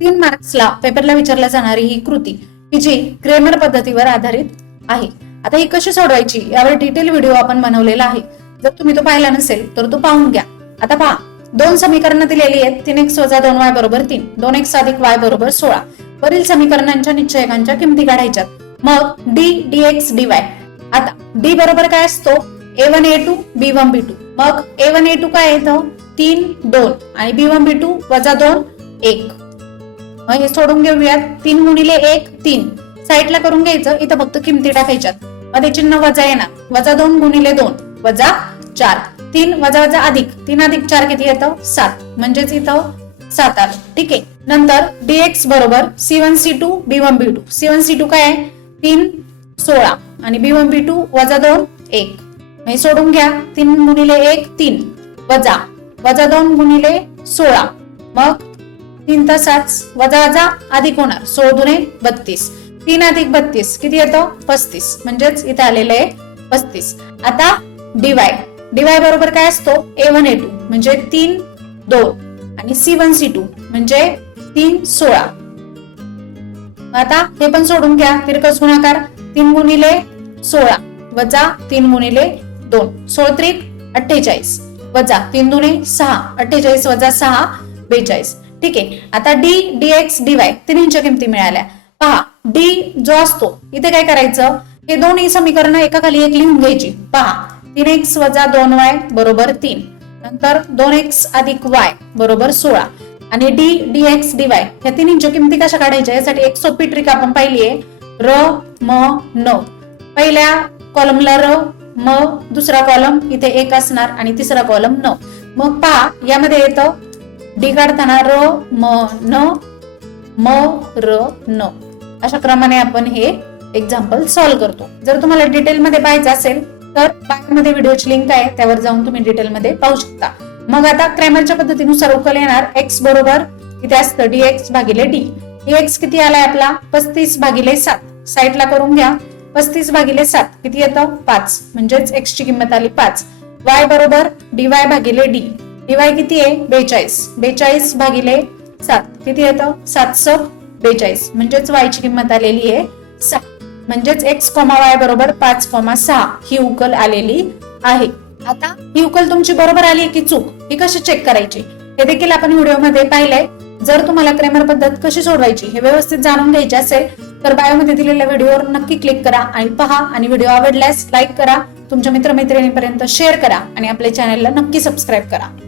3 मार्क्सला पेपरला विचारल्या जाणारी ही कृती की जी ग्रेमर पद्धतीवर आधारित आहे। आता ही कशी सोडवायची यावर डिटेल व्हिडिओ आपण बनवलेला आहे। जर तुम्ही तो पाहिला नसेल तर तो पाहून घ्या। आता पहा, दोन समीकरणं दिलेली आहेत। 3x - 2y = 3, 2x + y = 16। वरील समीकरणांच्या निश्चयकांच्या किमती काढायच्यात। मग d dx dy। आता d बरोबर काय असतो? a1 a2 b1 b2। मग a1 a2 काय येतं? 3 2 आणि b1 b2 - 2 1। मग हे सोडून घेऊयात। 3 × 1 3 साईडला करून घ्यायचं। इथं फक्त किमती टाकायच्यात। मध्ये चिन्ह वजा येणार। -2 × 2 -4। 3 वजा अधिक 3 + 4 किती येतं? 7। म्हणजेच इथं 7 आलं। ठीक आहे। नंतर dx = c1 c2 b1 b2। c1 c2 काय आहे? 3 16 आणि b1 b2 - 2 1। हे सोडून घ्या। 3 × 1 3 वजा 2 × 16। मग 3 × 7 वजा अधिक होणार। 16 दुने 32। 3 + 32 किती येतं? 35। म्हणजेच इथे आलेलं आहे 35। आता dy बरोबर काय असतो? a1 a2 म्हणजे 3 2 आणि c1 c2 म्हणजे 3 16। आता हे पण सोडून घ्या। तिरकस गुणाकार 3 × 16 वजा 3 × 2 16 त्रिक 48 वजा 3 दुने 6 48 वजा 6 42। ठीक आहे। आता d dx dy तिन्हींच्या किमती मिळाल्या। पहा, d जो असतो इथे काय करायचं? हे दोन्ही समीकरणं एका खाली एक लिहून घ्यायची। पहा, 3x - 2y = 3। नंतर 2x + y = 16 आणि d dx dy या तिन्हींच्या किमती कशा काढायच्या यासाठी एक सोपी ट्रिक आपण पाहिली आहे। र म न, पहिल्या कॉलमला र, म दुसरा कॉलम इथे 1 असणार आणि तिसरा कॉलम न। मग पहा, यामध्ये येतं d काढताना र म न म र न। अशा क्रमाने आपण हे एक्झाम्पल सॉल्व्ह करतो। जर तुम्हाला डिटेल मध्ये पाहायचं असेल तर बायोमध्ये व्हिडिओची लिंक आहे, त्यावर जाऊन तुम्ही डिटेल मध्ये पाहू शकता। मग आता क्रॅमरच्या पद्धतीनुसार उकल येणार। x बरोबर इथे असतं dx / d। dx किती आलाय आपला? 35/7। साईडला करून घ्या। 35/7 किती येतं? 5। म्हणजेच x ची किंमत आली 5। y बरोबर dy / d। dy किती आहे? 42। 42/7 किती येतं? 7 42। म्हणजेच y ची किंमत आलेली आहे 6। म्हणजेच x, y बरोबर 5, 6 ही उकल आलेली आहे। आता ही उकल तुमची बरोबर आली की चूक ही कशी चेक करायची हे देखील आपण व्हिडिओमध्ये पाहिलंय। जर तुम्हाला क्रॅमर पद्धत कशी सोडवायची हे व्यवस्थित जाणून घ्यायचे असेल तर बायोमध्ये दिलेल्या व्हिडिओवर नक्की क्लिक करा आणि पहा। आणि व्हिडिओ आवडल्यास लाईक करा, तुमच्या मित्रमैत्रिणींपर्यंत शेअर करा आणि आपल्या चॅनलला नक्की सबस्क्राईब करा।